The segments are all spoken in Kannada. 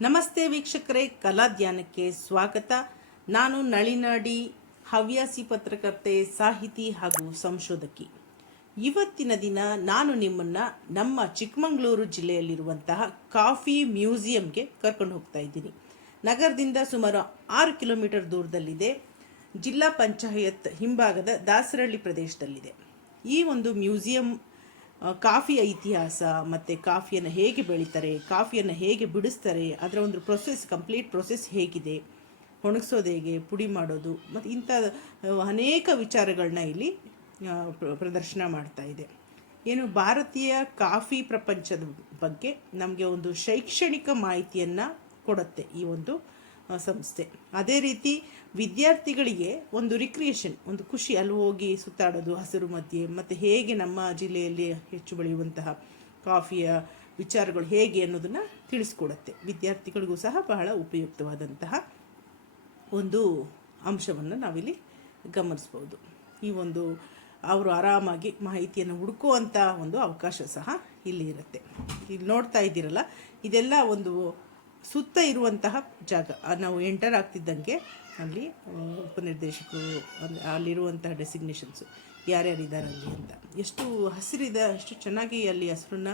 ನಮಸ್ತೆ ವೀಕ್ಷಕರೇ, ಕಲಾಧ್ಯಾನಕ್ಕೆ ಸ್ವಾಗತ. ನಾನು ನಳಿನಾಡಿ, ಹವ್ಯಾಸಿ ಪತ್ರಕರ್ತೆ, ಸಾಹಿತಿ ಹಾಗೂ ಸಂಶೋಧಕಿ. ಇವತ್ತಿನ ದಿನ ನಾನು ನಿಮ್ಮನ್ನು ನಮ್ಮ ಚಿಕ್ಕಮಗಳೂರು ಜಿಲ್ಲೆಯಲ್ಲಿರುವಂತಹ ಕಾಫಿ ಮ್ಯೂಸಿಯಂಗೆ ಕರ್ಕೊಂಡು ಹೋಗ್ತಾ ಇದ್ದೀನಿ. ನಗರದಿಂದ ಸುಮಾರು 6 ಕಿಲೋಮೀಟರ್ ದೂರದಲ್ಲಿದೆ. ಜಿಲ್ಲಾ ಪಂಚಾಯತ್ ಹಿಂಭಾಗದ ದಾಸರಳ್ಳಿ ಪ್ರದೇಶದಲ್ಲಿದೆ. ಈ ಒಂದು ಮ್ಯೂಸಿಯಂ ಕಾಫಿಯ ಇತಿಹಾಸ ಮತ್ತು ಕಾಫಿಯನ್ನು ಹೇಗೆ ಬೆಳೀತಾರೆ, ಕಾಫಿಯನ್ನು ಹೇಗೆ ಬಿಡಿಸ್ತಾರೆ, ಅದರ ಒಂದು ಕಂಪ್ಲೀಟ್ ಪ್ರೊಸೆಸ್ ಹೇಗಿದೆ, ಒಣಗಿಸೋದು ಹೇಗೆ, ಪುಡಿ ಮಾಡೋದು ಮತ್ತು ಇಂಥ ಅನೇಕ ವಿಚಾರಗಳನ್ನ ಇಲ್ಲಿ ಪ್ರದರ್ಶನ ಮಾಡ್ತಾ ಇದೆ. ಏನು ಭಾರತೀಯ ಕಾಫಿ ಪ್ರಪಂಚದ ಬಗ್ಗೆ ನಮಗೆ ಒಂದು ಶೈಕ್ಷಣಿಕ ಮಾಹಿತಿಯನ್ನು ಕೊಡುತ್ತೆ ಈ ಒಂದು ಸಂಸ್ಥೆ. ಅದೇ ರೀತಿ ವಿದ್ಯಾರ್ಥಿಗಳಿಗೆ ಒಂದು ರಿಕ್ರಿಯೇಷನ್, ಒಂದು ಖುಷಿ, ಅಲ್ಲಿ ಹೋಗಿ ಸುತ್ತಾಡೋದು ಹಸಿರು ಮಧ್ಯೆ, ಮತ್ತು ಹೇಗೆ ನಮ್ಮ ಜಿಲ್ಲೆಯಲ್ಲಿ ಹೆಚ್ಚು ಬೆಳೆಯುವಂತಹ ಕಾಫಿಯ ವಿಚಾರಗಳು ಹೇಗೆ ಅನ್ನೋದನ್ನು ತಿಳಿಸ್ಕೊಡುತ್ತೆ. ವಿದ್ಯಾರ್ಥಿಗಳಿಗೂ ಸಹ ಬಹಳ ಉಪಯುಕ್ತವಾದಂತಹ ಒಂದು ಅಂಶವನ್ನು ನಾವಿಲ್ಲಿ ಗಮನಿಸ್ಬೋದು. ಈ ಒಂದು ಅವರು ಆರಾಮಾಗಿ ಮಾಹಿತಿಯನ್ನು ಹುಡುಕುವಂಥ ಒಂದು ಅವಕಾಶ ಸಹ ಇಲ್ಲಿ ಇರುತ್ತೆ. ಇಲ್ಲಿ ನೋಡ್ತಾ ಇದ್ದೀರಲ್ಲ, ಇದೆಲ್ಲ ಒಂದು ಸುತ್ತ ಇರುವಂತಹ ಜಾಗ. ನಾವು ಎಂಟರ್ ಆಗ್ತಿದ್ದಂಗೆ ಅಲ್ಲಿ ಉಪನಿರ್ದೇಶಕರು, ಅಲ್ಲಿರುವಂತಹ ಡೆಸಿಗ್ನೇಷನ್ಸು ಯಾರ್ಯಾರಿದ್ದಾರೆ ಅಲ್ಲಿ ಅಂತ, ಎಷ್ಟು ಹಸಿರಿದೆ, ಎಷ್ಟು ಚೆನ್ನಾಗಿ ಅಲ್ಲಿ ಹಸಿರನ್ನ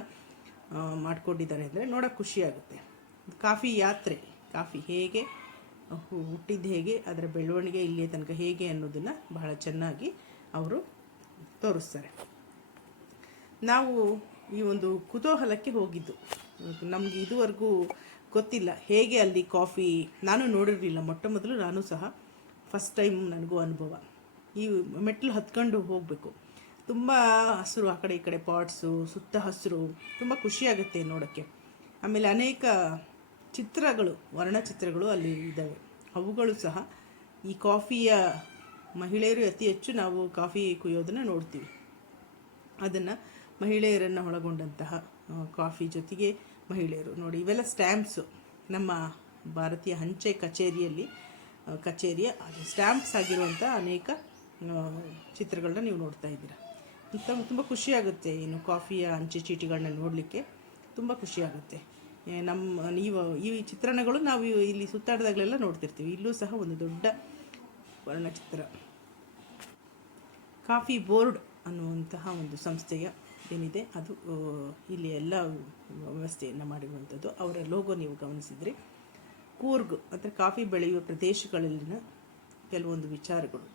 ಮಾಡ್ಕೊಂಡಿದ್ದಾರೆ ಅಂದರೆ ನೋಡೋಕೆ ಖುಷಿಯಾಗುತ್ತೆ. ಕಾಫಿ ಯಾತ್ರೆ, ಕಾಫಿ ಹೇಗೆ ಹುಟ್ಟಿದ್ದು, ಹೇಗೆ ಅದರ ಬೆಳವಣಿಗೆ ಇಲ್ಲಿಯ ತನಕ ಹೇಗೆ ಅನ್ನೋದನ್ನು ಬಹಳ ಚೆನ್ನಾಗಿ ಅವರು ತೋರಿಸ್ತಾರೆ. ನಾವು ಈ ಒಂದು ಕುತೂಹಲಕ್ಕೆ ಹೋಗಿದ್ದು, ನಮಗೆ ಇದುವರೆಗೂ ಗೊತ್ತಿಲ್ಲ ಹೇಗೆ ಅಲ್ಲಿ ಕಾಫಿ, ನಾನು ನೋಡಿರಲಿಲ್ಲ. ಮೊಟ್ಟ ಮೊದಲು ನಾನು ಸಹ ಫಸ್ಟ್ ಟೈಮ್ ನನಗೂ ಅನುಭವ. ಈ ಮೆಟ್ಲು ಹತ್ಕೊಂಡು ಹೋಗಬೇಕು, ತುಂಬ ಹಸಿರು, ಆ ಕಡೆ ಈ ಕಡೆ ಪಾಟ್ಸು, ಸುತ್ತ ಹಸಿರು, ತುಂಬ ಖುಷಿಯಾಗುತ್ತೆ ನೋಡೋಕ್ಕೆ. ಆಮೇಲೆ ಅನೇಕ ಚಿತ್ರಗಳು, ವರ್ಣಚಿತ್ರಗಳು ಅಲ್ಲಿ ಇದ್ದಾವೆ. ಅವುಗಳು ಸಹ ಈ ಕಾಫಿಯ ಮಹಿಳೆಯರು ಅತಿ ಹೆಚ್ಚು ನಾವು ಕಾಫಿ ಕುಯ್ಯೋದನ್ನು ನೋಡ್ತೀವಿ. ಅದನ್ನು ಮಹಿಳೆಯರನ್ನು ಒಳಗೊಂಡಂತಹ ಕಾಫಿ ಜೊತೆಗೆ ಮಹಿಳೆಯರು ನೋಡಿ, ಇವೆಲ್ಲ ಸ್ಟ್ಯಾಂಪ್ಸು. ನಮ್ಮ ಭಾರತೀಯ ಅಂಚೆ ಕಚೇರಿಯ ಸ್ಟ್ಯಾಂಪ್ಸ್ ಆಗಿರುವಂಥ ಅನೇಕ ಚಿತ್ರಗಳನ್ನ ನೀವು ನೋಡ್ತಾ ಇದ್ದೀರ. ತುಂಬ ಖುಷಿಯಾಗುತ್ತೆ. ಇನ್ನು ಕಾಫಿಯ ಅಂಚೆ ಚೀಟಿಗಳನ್ನ ನೋಡಲಿಕ್ಕೆ ತುಂಬ ಖುಷಿಯಾಗುತ್ತೆ. ಈ ಚಿತ್ರಣಗಳು ನಾವು ಇಲ್ಲಿ ಸುತ್ತಾಡಿದಾಗಲೆಲ್ಲ ನೋಡ್ತಿರ್ತೀವಿ. ಇಲ್ಲೂ ಸಹ ಒಂದು ದೊಡ್ಡ ವರ್ಣಚಿತ್ರ. ಕಾಫಿ ಬೋರ್ಡ್ ಅನ್ನುವಂತಹ ಒಂದು ಸಂಸ್ಥೆಯ ಏನಿದೆ ಅದು ಇಲ್ಲಿ ಎಲ್ಲ ವ್ಯವಸ್ಥೆಯನ್ನು ಮಾಡಿರುವಂಥದ್ದು. ಅವರ ಲೋಗೋ ನೀವು ಗಮನಿಸಿದರೆ ಕೂರ್ಗ್ ಅಂದರೆ ಕಾಫಿ ಬೆಳೆಯುವ ಪ್ರದೇಶಗಳಲ್ಲಿನ ಕೆಲವೊಂದು ವಿಚಾರಗಳು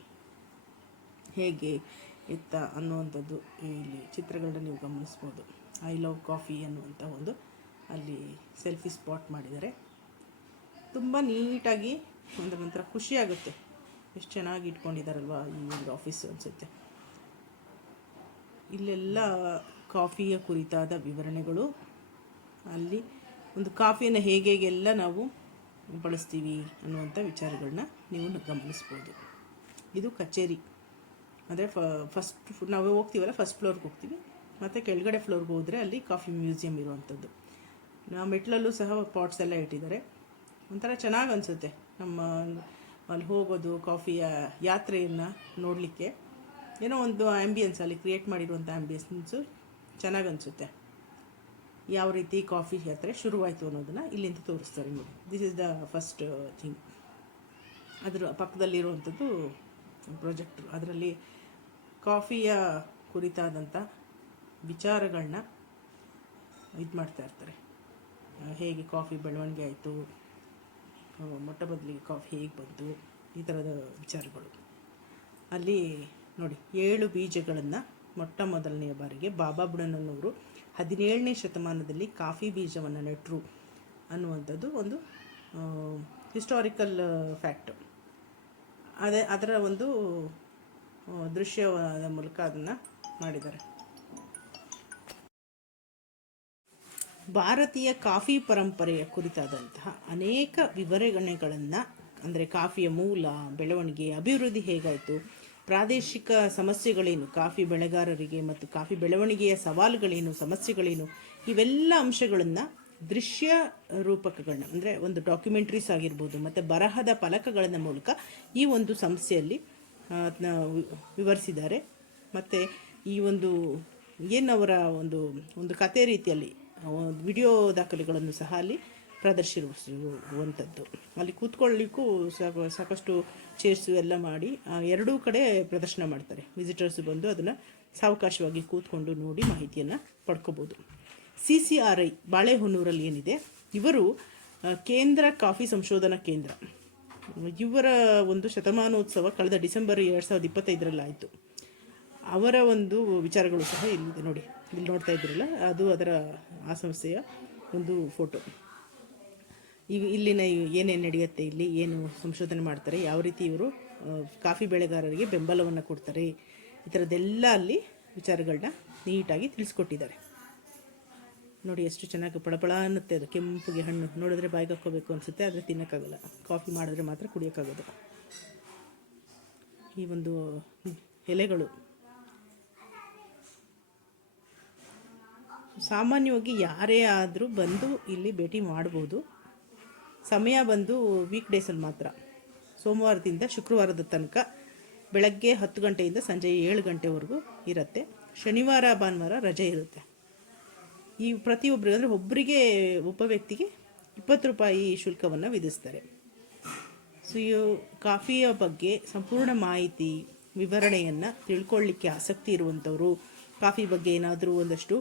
ಹೇಗೆ ಇತ್ತ ಅನ್ನುವಂಥದ್ದು ಇಲ್ಲಿ ಚಿತ್ರಗಳನ್ನ ನೀವು ಗಮನಿಸ್ಬೋದು. ಐ ಲವ್ ಕಾಫಿ ಅನ್ನುವಂಥ ಒಂದು ಅಲ್ಲಿ ಸೆಲ್ಫಿ ಸ್ಪಾಟ್ ಮಾಡಿದ್ದಾರೆ. ತುಂಬ ನೀಟಾಗಿ, ಒಂಥರ ಖುಷಿಯಾಗುತ್ತೆ. ಎಷ್ಟು ಚೆನ್ನಾಗಿ ಇಟ್ಕೊಂಡಿದ್ದಾರಲ್ವ ಈ ಒಂದು ಆಫೀಸು ಅನಿಸುತ್ತೆ. ಇಲ್ಲೆಲ್ಲ ಕಾಫಿಯ ಕುರಿತಾದ ವಿವರಣೆಗಳು, ಅಲ್ಲಿ ಒಂದು ಕಾಫಿಯನ್ನು ಹೇಗೆಲ್ಲ ನಾವು ಬಳಸ್ತೀವಿ ಅನ್ನುವಂಥ ವಿಚಾರಗಳನ್ನ ನೀವು ಗಮನಿಸ್ಬೋದು. ಇದು ಕಚೇರಿ. ಅಂದರೆ ನಾವು ಹೋಗ್ತೀವಲ್ಲ, ಫಸ್ಟ್ ಫ್ಲೋರ್ಗೆ ಹೋಗ್ತೀವಿ, ಮತ್ತು ಕೆಳಗಡೆ ಫ್ಲೋರ್ಗೆ ಹೋದರೆ ಅಲ್ಲಿ ಕಾಫಿ ಮ್ಯೂಸಿಯಂ ಇರುವಂಥದ್ದು. ನಾವು ಮೆಟ್ಲಲ್ಲೂ ಸಹ ಪಾಟ್ಸ್ ಎಲ್ಲ ಇಟ್ಟಿದ್ದಾರೆ. ಒಂಥರ ಚೆನ್ನಾಗಿ ಅನಿಸುತ್ತೆ ನಮ್ಮ ಅಲ್ಲಿ ಹೋಗೋದು, ಕಾಫಿಯ ಯಾತ್ರೆಯನ್ನು ನೋಡಲಿಕ್ಕೆ. ಏನೋ ಒಂದು ಆ್ಯಂಬಿಯನ್ಸ್ ಅಲ್ಲಿ ಕ್ರಿಯೇಟ್ ಮಾಡಿರುವಂಥ ಆ್ಯಂಬಿಯನ್ಸು ಚೆನ್ನಾಗಿ ಅನಿಸುತ್ತೆ. ಯಾವ ರೀತಿ ಕಾಫಿ ಯಾತ್ರೆ ಶುರುವಾಯಿತು ಅನ್ನೋದನ್ನು ಇಲ್ಲಿಂದ ತೋರಿಸ್ತಾರೆ ನೋಡಿ. This is the first thing. ಅದರ ಪಕ್ಕದಲ್ಲಿರುವಂಥದ್ದು ಪ್ರೊಜೆಕ್ಟ್ರು. ಅದರಲ್ಲಿ ಕಾಫಿಯ ಕುರಿತಾದಂಥ ವಿಚಾರಗಳನ್ನ ಇದು ಮಾಡ್ತಾ ಇರ್ತಾರೆ. ಹೇಗೆ ಕಾಫಿ ಬೆಳವಣಿಗೆ ಆಯಿತು, ಮೊಟ್ಟ ಮೊದಲಿಗೆ ಕಾಫಿ ಹೇಗೆ ಬಂತು, ಈ ಥರದ ವಿಚಾರಗಳು. ಅಲ್ಲಿ ನೋಡಿ, 7 ಬೀಜಗಳನ್ನು ಮೊಟ್ಟ ಮೊದಲನೆಯ ಬಾರಿಗೆ ಬಾಬಾ ಬುಡನ್ನವರು 17ನೇ ಶತಮಾನದಲ್ಲಿ ಕಾಫಿ ಬೀಜವನ್ನು ನೆಟ್ಟರು ಅನ್ನುವಂಥದ್ದು ಒಂದು ಹಿಸ್ಟಾರಿಕಲ್ ಫ್ಯಾಕ್ಟು. ಅದರ ಒಂದು ದೃಶ್ಯದ ಮೂಲಕ ಅದನ್ನು ಮಾಡಿದ್ದಾರೆ. ಭಾರತೀಯ ಕಾಫಿ ಪರಂಪರೆಯ ಕುರಿತಾದಂತಹ ಅನೇಕ ವಿವರಣೆಗಳನ್ನು, ಅಂದರೆ ಕಾಫಿಯ ಮೂಲ, ಬೆಳವಣಿಗೆ, ಅಭಿವೃದ್ಧಿ ಹೇಗಾಯಿತು, ಪ್ರಾದೇಶಿಕ ಸಮಸ್ಯೆಗಳೇನು, ಕಾಫಿ ಬೆಳೆಗಾರರಿಗೆ ಮತ್ತು ಕಾಫಿ ಬೆಳವಣಿಗೆಯ ಸವಾಲುಗಳೇನು, ಸಮಸ್ಯೆಗಳೇನು, ಇವೆಲ್ಲ ಅಂಶಗಳನ್ನು ದೃಶ್ಯ ರೂಪಕಗಳನ್ನ, ಅಂದರೆ ಒಂದು ಡಾಕ್ಯುಮೆಂಟ್ರೀಸ್ ಆಗಿರ್ಬೋದು, ಮತ್ತು ಬರಹದ ಫಲಕಗಳ ಮೂಲಕ ಈ ಒಂದು ಸಂಸ್ಥೆಯಲ್ಲಿ ವಿವರಿಸಿದ್ದಾರೆ. ಮತ್ತು ಈ ಒಂದು ಏನವರ ಒಂದು ಕತೆ ರೀತಿಯಲ್ಲಿ ವಿಡಿಯೋ ದಾಖಲೆಗಳನ್ನು ಸಹ ಅಲ್ಲಿ ಪ್ರದರ್ಶಿಸಿರುವಂಥದ್ದು. ಅಲ್ಲಿ ಕೂತ್ಕೊಳ್ಳಿಕ್ಕೂ ಸಾಕಷ್ಟು ಚೇರ್ಸು ಎಲ್ಲ ಮಾಡಿ ಎರಡೂ ಕಡೆ ಪ್ರದರ್ಶನ ಮಾಡ್ತಾರೆ. ವಿಸಿಟರ್ಸ್ ಬಂದು ಅದನ್ನು ಸಾವಕಾಶವಾಗಿ ಕೂತ್ಕೊಂಡು ನೋಡಿ ಮಾಹಿತಿಯನ್ನು ಪಡ್ಕೋಬೋದು. CCRI ಬಾಳೆಹೊನ್ನೂರಲ್ಲಿ ಏನಿದೆ, ಇವರು ಕೇಂದ್ರ ಕಾಫಿ ಸಂಶೋಧನಾ ಕೇಂದ್ರ. ಇವರ ಒಂದು ಶತಮಾನೋತ್ಸವ ಕಳೆದ ಡಿಸೆಂಬರ್ 2025 ಆಯಿತು. ಅವರ ಒಂದು ವಿಚಾರಗಳು ಸಹ ಇಲ್ಲಿದೆ ನೋಡಿ, ಇಲ್ಲಿ ನೋಡ್ತಾ ಇದ್ದೀರಲ್ಲ, ಅದು ಆ ಸಂಸ್ಥೆಯ ಒಂದು ಫೋಟೋ. ಇಲ್ಲಿನ ಏನೇನು ನಡೆಯುತ್ತೆ, ಇಲ್ಲಿ ಏನು ಸಂಶೋಧನೆ ಮಾಡ್ತಾರೆ, ಯಾವ ರೀತಿ ಇವರು ಕಾಫಿ ಬೆಳೆಗಾರರಿಗೆ ಬೆಂಬಲವನ್ನು ಕೊಡ್ತಾರೆ, ಈ ಥರದ್ದೆಲ್ಲ ಅಲ್ಲಿ ವಿಚಾರಗಳನ್ನ ನೀಟಾಗಿ ತಿಳಿಸ್ಕೊಟ್ಟಿದ್ದಾರೆ. ನೋಡಿ ಎಷ್ಟು ಚೆನ್ನಾಗಿ ಪಳಪಳ ಅನ್ನುತ್ತೆ. ಅದು ಕೆಂಪುಗೆ ಹಣ್ಣು ನೋಡಿದ್ರೆ ಬಾಯಿಗೆ ಹಾಕ್ಕೋಬೇಕು ಅನಿಸುತ್ತೆ, ಆದರೆ ತಿನ್ನೋಕ್ಕಾಗಲ್ಲ. ಕಾಫಿ ಮಾಡಿದ್ರೆ ಮಾತ್ರ ಕುಡಿಯೋಕ್ಕಾಗೋದು. ಈ ಒಂದು ಎಲೆಗಳು ಸಾಮಾನ್ಯವಾಗಿ ಯಾರೇ ಆದರೂ ಬಂದು ಇಲ್ಲಿ ಭೇಟಿ ಮಾಡ್ಬೋದು. ಸಮಯ ಬಂದು ವೀಕ್ ಡೇಸಲ್ಲಿ ಮಾತ್ರ, ಸೋಮವಾರದಿಂದ ಶುಕ್ರವಾರದ ತನಕ ಬೆಳಗ್ಗೆ 10 ಗಂಟೆಯಿಂದ ಸಂಜೆ 7 ಗಂಟೆವರೆಗೂ ಇರುತ್ತೆ. ಶನಿವಾರ ಭಾನುವಾರ ರಜೆ ಇರುತ್ತೆ. ಈ ಪ್ರತಿಯೊಬ್ಬರಿಗೆ ಅಂದರೆ ಒಬ್ಬ ವ್ಯಕ್ತಿಗೆ 20 ರೂಪಾಯಿ ಶುಲ್ಕವನ್ನು ವಿಧಿಸ್ತಾರೆ. ಸೊ ಈ ಕಾಫಿಯ ಬಗ್ಗೆ ಸಂಪೂರ್ಣ ಮಾಹಿತಿ ವಿವರಣೆಯನ್ನು ತಿಳ್ಕೊಳ್ಳಿಕ್ಕೆ ಆಸಕ್ತಿ ಇರುವಂಥವರು, ಕಾಫಿ ಬಗ್ಗೆ ಏನಾದರೂ ಒಂದಷ್ಟು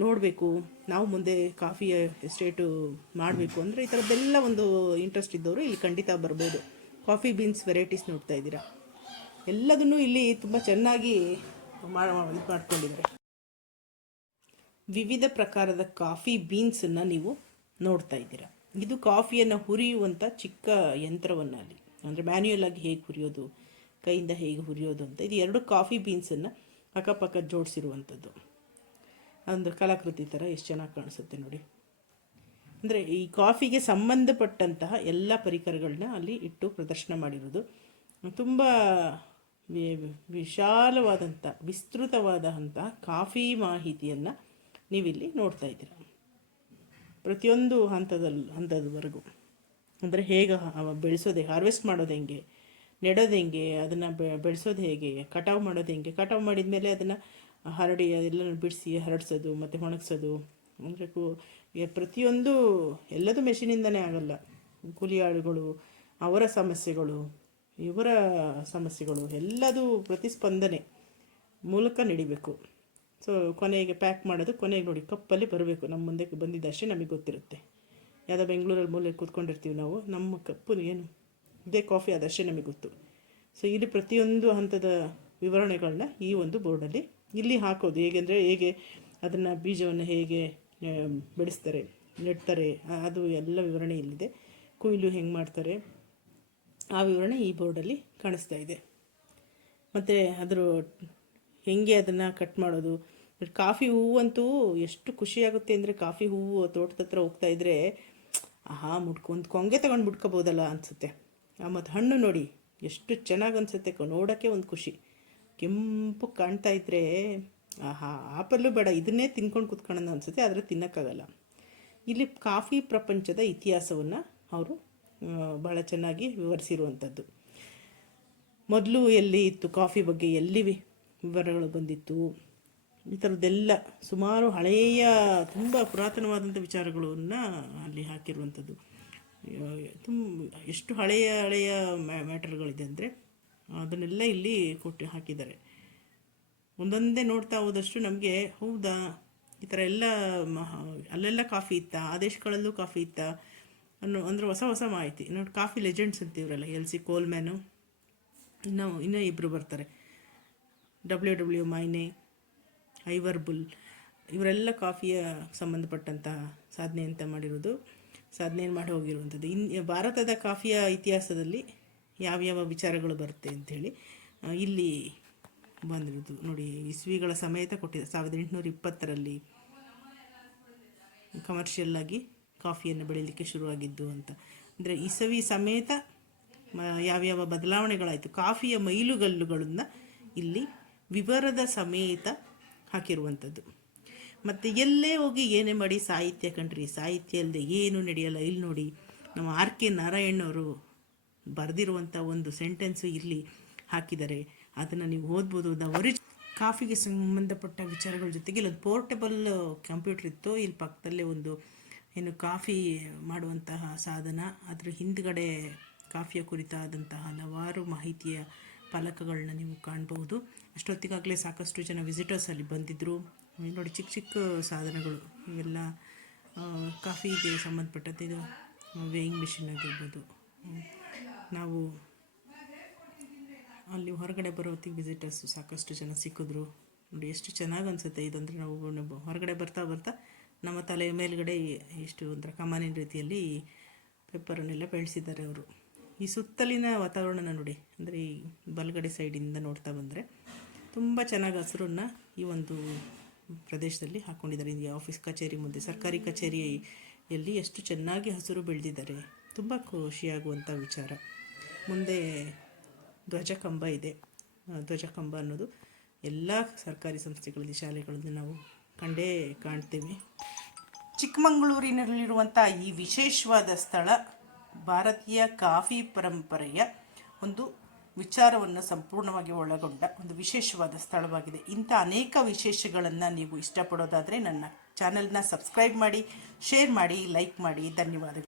ನೋಡಬೇಕು, ನಾವು ಮುಂದೆ ಕಾಫಿ ಎಸ್ಟೇಟು ಮಾಡಬೇಕು ಅಂದರೆ ಈ ಥರದ್ದೆಲ್ಲ ಒಂದು ಇಂಟ್ರೆಸ್ಟ್ ಇದ್ದವರು ಇಲ್ಲಿ ಖಂಡಿತ ಬರ್ಬೋದು. ಕಾಫಿ ಬೀನ್ಸ್ ವೆರೈಟೀಸ್ ನೋಡ್ತಾ ಇದ್ದೀರಾ, ಎಲ್ಲದನ್ನೂ ಇಲ್ಲಿ ತುಂಬ ಚೆನ್ನಾಗಿ ಮಾಡ್ಕೊಂಡಿದ್ದಾರೆ. ವಿವಿಧ ಪ್ರಕಾರದ ಕಾಫಿ ಬೀನ್ಸನ್ನು ನೀವು ನೋಡ್ತಾ ಇದ್ದೀರಾ. ಇದು ಕಾಫಿಯನ್ನು ಹುರಿಯುವಂಥ ಚಿಕ್ಕ ಯಂತ್ರವನ್ನು ಅಲ್ಲಿ ಅಂದರೆ ಮ್ಯಾನ್ಯುಯಲ್ ಆಗಿ ಹೇಗೆ ಹುರಿಯೋದು, ಕೈಯಿಂದ ಹೇಗೆ ಹುರಿಯೋದು ಅಂತ, ಇದು 2 ಕಾಫಿ ಬೀನ್ಸನ್ನು ಅಕ್ಕಪಕ್ಕ ಜೋಡಿಸಿರುವಂಥದ್ದು. ಒಂದು ಕಲಾಕೃತಿ ಥರ ಎಷ್ಟು ಚೆನ್ನಾಗಿ ಕಾಣಿಸುತ್ತೆ ನೋಡಿ. ಅಂದರೆ ಈ ಕಾಫಿಗೆ ಸಂಬಂಧಪಟ್ಟಂತಹ ಎಲ್ಲ ಪರಿಕರಗಳನ್ನ ಅಲ್ಲಿ ಇಟ್ಟು ಪ್ರದರ್ಶನ ಮಾಡಿರೋದು. ತುಂಬ ವಿಶಾಲವಾದಂಥ ವಿಸ್ತೃತವಾದಂತಹ ಕಾಫಿ ಮಾಹಿತಿಯನ್ನು ನೀವಿಲ್ಲಿ ನೋಡ್ತಾ ಇದ್ದೀರ. ಪ್ರತಿಯೊಂದು ಹಂತದವರೆಗೂ ಅಂದರೆ ಹೇಗೆ ಬೆಳೆಸೋದು, ಹಾರ್ವೆಸ್ಟ್ ಮಾಡೋದು ಹೆಂಗೆ, ನೆಡೋದು ಹೆಂಗೆ, ಅದನ್ನು ಬೆಳೆಸೋದು ಹೇಗೆ, ಕಟಾವು ಮಾಡೋದು ಹೆಂಗೆ, ಕಟಾವು ಮಾಡಿದ ಮೇಲೆ ಅದನ್ನು ಹರಡಿ ಎಲ್ಲ ಬಿಡಿಸಿ ಹರಡಿಸೋದು ಮತ್ತು ಒಣಗಿಸೋದು, ಅಂದರೆ ಪ್ರತಿಯೊಂದು ಎಲ್ಲದೂ ಮೆಷಿನಿಂದನೇ ಆಗಲ್ಲ. ಕೂಲಿ ಆಳುಗಳು, ಅವರ ಸಮಸ್ಯೆಗಳು, ಇವರ ಸಮಸ್ಯೆಗಳು ಎಲ್ಲದೂ ಪ್ರತಿಸ್ಪಂದನೆ ಮೂಲಕ ನಡಿಬೇಕು. ಸೊ ಕೊನೆಗೆ ಪ್ಯಾಕ್ ಮಾಡೋದು, ಕೊನೆಗೆ ನೋಡಿ ಕಪ್ಪಲ್ಲಿ ಬರಬೇಕು, ನಮ್ಮ ಮುಂದೆ ಬಂದಿದ್ದಷ್ಟೇ ನಮಗೆ ಗೊತ್ತಿರುತ್ತೆ. ಯಾವುದೋ ಬೆಂಗಳೂರಲ್ಲಿ ಮೂಲೆ ಕೂತ್ಕೊಂಡಿರ್ತೀವಿ ನಾವು, ನಮ್ಮ ಕಪ್ಪು ಏನು ಇದೇ ಕಾಫಿ ಅದಷ್ಟೇ ನಮಗೆ ಗೊತ್ತು. ಸೊ ಇಲ್ಲಿ ಪ್ರತಿಯೊಂದು ಹಂತದ ವಿವರಣೆಗಳನ್ನ ಈ ಒಂದು ಬೋರ್ಡಲ್ಲಿ ಇಲ್ಲಿ ಹಾಕೋದು, ಹೇಗೆ ಅದನ್ನು ಬೀಜವನ್ನು ಹೇಗೆ ಬೆಳೆಸ್ತಾರೆ, ನೆಡ್ತಾರೆ, ಅದು ಎಲ್ಲ ವಿವರಣೆ ಇಲ್ಲಿದೆ. ಕೊಯ್ಲು ಹೆಂಗೆ ಮಾಡ್ತಾರೆ ಆ ವಿವರಣೆ ಈ ಬೋರ್ಡಲ್ಲಿ ಕಾಣಿಸ್ತಾ ಇದೆ. ಮತ್ತು ಅದರ ಹೆಂಗೆ ಅದನ್ನು ಕಟ್ ಮಾಡೋದು. ಕಾಫಿ ಹೂವಂತೂ ಎಷ್ಟು ಖುಷಿಯಾಗುತ್ತೆ ಅಂದರೆ, ಕಾಫಿ ಹೂವು ತೋಟದ ಹತ್ರ ಹೋಗ್ತಾ ಇದ್ದರೆ ಒಂದು ಕೊಂಗೆ ತಗೊಂಡು ಬಿಟ್ಕೋಬೋದಲ್ಲ ಅನಿಸುತ್ತೆ. ಮತ್ತು ಹಣ್ಣು ನೋಡಿ ಎಷ್ಟು ಚೆನ್ನಾಗಿ ಅನಿಸುತ್ತೆ, ನೋಡೋಕ್ಕೆ ಒಂದು ಖುಷಿ. ಕೆಂಪು ಕಾಣ್ತಾ ಇದ್ದರೆ ಆಪಲ್ಲು ಬೇಡ, ಇದನ್ನೇ ತಿನ್ಕೊಂಡು ಕೂತ್ಕೊಳ್ಳೋಣ ಅನಿಸುತ್ತೆ, ಆದರೆ ತಿನ್ನೋಕ್ಕಾಗಲ್ಲ. ಇಲ್ಲಿ ಕಾಫಿ ಪ್ರಪಂಚದ ಇತಿಹಾಸವನ್ನು ಅವರು ಭಾಳ ಚೆನ್ನಾಗಿ ವಿವರಿಸಿರುವಂಥದ್ದು. ಮೊದಲು ಎಲ್ಲಿ ಇತ್ತು ಕಾಫಿ ಬಗ್ಗೆ, ಎಲ್ಲಿ ವಿವರಗಳು ಬಂದಿತ್ತು, ಈ ಥರದ್ದೆಲ್ಲ ಸುಮಾರು ಹಳೆಯ ತುಂಬ ಪುರಾತನವಾದಂಥ ವಿಚಾರಗಳನ್ನು ಅಲ್ಲಿ ಹಾಕಿರುವಂಥದ್ದು. ಎಷ್ಟು ಹಳೆಯ ಮ್ಯಾಟರ್ಗಳಿದೆ ಅಂದರೆ ಅದನ್ನೆಲ್ಲ ಇಲ್ಲಿ ಕೊಟ್ಟು ಹಾಕಿದ್ದಾರೆ. ಒಂದೊಂದೇ ನೋಡ್ತಾ ಹೋದಷ್ಟು ನಮಗೆ ಹೌದಾ ಈ ಥರ ಎಲ್ಲ ಅಲ್ಲೆಲ್ಲ ಕಾಫಿ ಇತ್ತಾ, ಆ ದೇಶಗಳಲ್ಲೂ ಕಾಫಿ ಇತ್ತಾ ಅಂದರೆ ಹೊಸ ಮಾಹಿತಿ ನೋಡಿ. ಕಾಫಿ ಲೆಜೆಂಡ್ಸ್ ಅಂತೀವ್ರಲ್ಲ, LC ಕೋಲ್ಮ್ಯಾನು, ಇನ್ನೂ ಇಬ್ಬರು ಬರ್ತಾರೆ, WW ಮೈನೆ, ಐವರ್ ಬುಲ್, ಇವರೆಲ್ಲ ಕಾಫಿಯ ಸಂಬಂಧಪಟ್ಟಂತಹ ಸಾಧನೆ ಮಾಡಿ ಹೋಗಿರುವಂಥದ್ದು. ಭಾರತದ ಕಾಫಿಯ ಇತಿಹಾಸದಲ್ಲಿ ಯಾವ್ಯಾವ ವಿಚಾರಗಳು ಬರುತ್ತೆ ಅಂಥೇಳಿ ಇಲ್ಲಿ ಬಂದಿರೋದು ನೋಡಿ. ಇಸ್ವಿಗಳ ಸಮೇತ ಕೊಟ್ಟಿದೆ. 1820ರಲ್ಲಿ ಕಮರ್ಷಿಯಲ್ಲಾಗಿ ಕಾಫಿಯನ್ನು ಬೆಳೀಲಿಕ್ಕೆ ಶುರುವಾಗಿದ್ದು ಅಂತ. ಅಂದರೆ ಇಸವಿ ಸಮೇತ ಯಾವ್ಯಾವ ಬದಲಾವಣೆಗಳಾಯಿತು, ಕಾಫಿಯ ಮೈಲುಗಲ್ಲುಗಳನ್ನು ಇಲ್ಲಿ ವಿವರದ ಸಮೇತ ಹಾಕಿರುವಂಥದ್ದು. ಮತ್ತು ಎಲ್ಲೇ ಹೋಗಿ ಏನೇ ಮಾಡಿ ಸಾಹಿತ್ಯ ಕಣ್ರಿ, ಸಾಹಿತ್ಯ ಅಲ್ಲದೆ ಏನೂ ನಡೆಯಲ್ಲ. ಇಲ್ಲಿ ನೋಡಿ, ನಮ್ಮ RK ನಾರಾಯಣ್ ಅವರು ಬರೆದಿರುವಂಥ ಒಂದು ಸೆಂಟೆನ್ಸು ಇಲ್ಲಿ ಹಾಕಿದ್ದಾರೆ. ಅದನ್ನು ನೀವು ಓದ್ಬೋದು. ಕಾಫಿಗೆ ಸಂಬಂಧಪಟ್ಟ ವಿಚಾರಗಳ ಜೊತೆಗೆ ಇಲ್ಲೊಂದು ಪೋರ್ಟಬಲ್ ಕಂಪ್ಯೂಟರ್ ಇತ್ತು. ಇಲ್ಲಿ ಪಕ್ಕದಲ್ಲೇ ಒಂದು ಏನು ಕಾಫಿ ಮಾಡುವಂತಹ ಸಾಧನ, ಅದರ ಹಿಂದ್ಗಡೆ ಕಾಫಿಯ ಕುರಿತಾದಂತಹ ಹಲವಾರು ಮಾಹಿತಿಯ ಫಲಕಗಳನ್ನ ನೀವು ಕಾಣ್ಬೋದು. ಅಷ್ಟೊತ್ತಿಗಾಗಲೇ ಸಾಕಷ್ಟು ಜನ ವಿಸಿಟರ್ಸ್ ಅಲ್ಲಿ ಬಂದಿದ್ದರು. ನೋಡಿ, ಚಿಕ್ಕ ಚಿಕ್ಕ ಸಾಧನಗಳು ಇವೆಲ್ಲ ಕಾಫಿಗೆ ಸಂಬಂಧಪಟ್ಟದ್ದು. ಇದು ವೇಯಿಂಗ್ ಮಿಷಿನ್ ಆಗಿರ್ಬೋದು. ನಾವು ಅಲ್ಲಿ ಹೊರಗಡೆ ಬರೋ ಹೊತ್ತಿಗೆ ವಿಸಿಟರ್ಸು ಸಾಕಷ್ಟು ಜನ ಸಿಕ್ಕಿದ್ರು. ನೋಡಿ ಎಷ್ಟು ಚೆನ್ನಾಗಿ ಅನಿಸುತ್ತೆ ಇದಂದರೆ. ನಾವು ಹೊರಗಡೆ ಬರ್ತಾ ಬರ್ತಾ ನಮ್ಮ ತಲೆಯ ಮೇಲ್ಗಡೆ ಇಷ್ಟು ಒಂಥರ ಕಮಾನಿನ ರೀತಿಯಲ್ಲಿ ಪೆಪ್ಪರನ್ನೆಲ್ಲ ಬೆಳೆಸಿದ್ದಾರೆ ಅವರು. ಈ ಸುತ್ತಲಿನ ವಾತಾವರಣ ನೋಡಿ, ಅಂದರೆ ಈ ಬಲಗಡೆ ಸೈಡಿಂದ ನೋಡ್ತಾ ಬಂದರೆ ತುಂಬ ಚೆನ್ನಾಗಿ ಹಸಿರನ್ನು ಈ ಒಂದು ಪ್ರದೇಶದಲ್ಲಿ ಹಾಕ್ಕೊಂಡಿದ್ದಾರೆ. ಈ ಆಫೀಸ್ ಕಚೇರಿ ಮುಂದೆ, ಸರ್ಕಾರಿ ಕಚೇರಿಯಲ್ಲಿ ಎಷ್ಟು ಚೆನ್ನಾಗಿ ಹಸಿರು ಬೆಳೆದಿದ್ದಾರೆ, ತುಂಬ ಖುಷಿಯಾಗುವಂಥ ವಿಚಾರ. ಮುಂದೆ ಧ್ವಜಕಂಬ ಇದೆ. ಧ್ವಜಕಂಬ ಅನ್ನೋದು ಎಲ್ಲ ಸರ್ಕಾರಿ ಸಂಸ್ಥೆಗಳಲ್ಲಿ, ಶಾಲೆಗಳಲ್ಲಿ ನಾವು ಕಂಡೇ ಕಾಣ್ತೇವೆ. ಚಿಕ್ಕಮಗಳೂರಿನಲ್ಲಿರುವಂಥ ಈ ವಿಶೇಷವಾದ ಸ್ಥಳ ಭಾರತೀಯ ಕಾಫಿ ಪರಂಪರೆಯ ಒಂದು ವಿಚಾರವನ್ನು ಸಂಪೂರ್ಣವಾಗಿ ಒಳಗೊಂಡ ಒಂದು ವಿಶೇಷವಾದ ಸ್ಥಳವಾಗಿದೆ. ಇಂಥ ಅನೇಕ ವಿಶೇಷಗಳನ್ನು ನೀವು ಇಷ್ಟಪಡೋದಾದರೆ ನನ್ನ ಚಾನಲ್ನ ಸಬ್ಸ್ಕ್ರೈಬ್ ಮಾಡಿ, ಶೇರ್ ಮಾಡಿ, ಲೈಕ್ ಮಾಡಿ. ಧನ್ಯವಾದಗಳು.